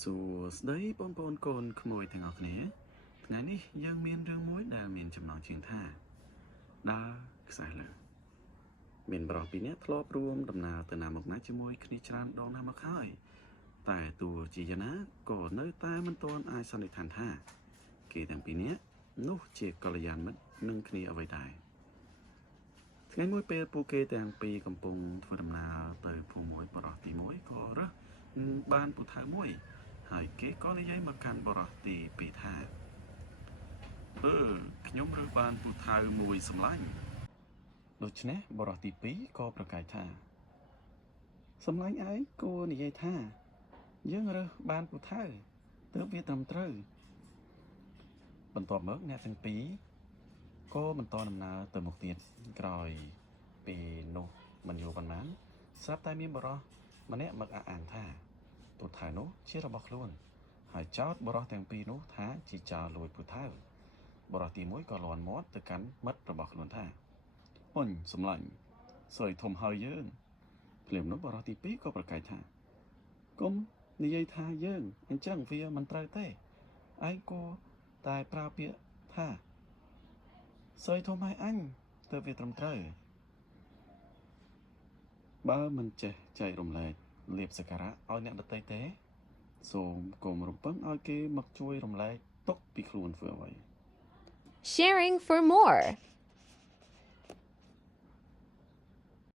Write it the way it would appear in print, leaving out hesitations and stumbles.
សួស្តីបងប្អូនកូនក្មួយទាំងអស់គ្នាថ្ងៃនេះយើងមានរឿងមួយដែលមានចំណងជើងថាដើរខ្សែលើមានប្រុសពីរនាក់ធ្លាប់រួមដំណើរទៅណាមកណាជាមួយគ្នាច្រើនដងណាស់មកហើយតែទោះជាយ៉ាងណាក៏នៅតែមិនទាន់អាចសន្និដ្ឋានថាគេទាំងពីរនាក់នោះជាកល្យានមិត្តនឹងគ្នាអ្វីដែរថ្ងៃមួយពេលពួកគេទាំងពីរកំពុងធ្វើដំណើរទៅភូមិមួយប្រុសទី1ក៏រើសបានពូថៅមួយហើយគេក៏និយាយមកកាន់បរិសទី2ថាខ្ញុំរើសបានពូថៅមួយសម្លាញ់ដូច្នេះបរិសទី2ក៏ប្រកាសថាសម្លាញ់ឯងគួរនិយាយថាយើងរើសបានពូថៅទើបវាត្រឹមត្រូវបន្ទាប់មកអ្នកទាំងពីរក៏បន្តដំណើរទៅមុខទៀតក្រោយពីនោះមិនយូរប៉ុន្មានស្រាប់តែមានបរិសម្នាក់មកអះអាងថាពូថៅនោះជារបស់ខ្លួនហើយចោទបរិសទាំងពីរនោះថាជាចោរលួចពូថៅបរិសទី1ក៏លាន់មាត់ទៅកាន់មិត្តរបស់ខ្លួនថាអញសម្លាញ់ស្រីធំហើយយើងភ្លាមនោះបរិសទី2ក៏ប្រកាសថាគុំនិយាយថាយើងអញ្ចឹងវាមិនត្រូវទេឯងគួរតែប្រើពាក្យថាស្រីធំហើយអញទើបវាត្រឹមត្រូវបើមិនចេះចែករំលែកលាភសក្ការៈឲ្យអ្នកដទៃទេសូមកុំរំពឹងឲ្យគេមកជួយរំលែកទុកពីខ្លួនធ្វើអ្វី Sharing for more